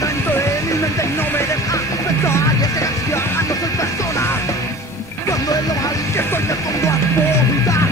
Dentro de mi mente no me deja pensar y ese ansiedad no soy persona. Cuando es lo mal que estoy me pongo a vomitar.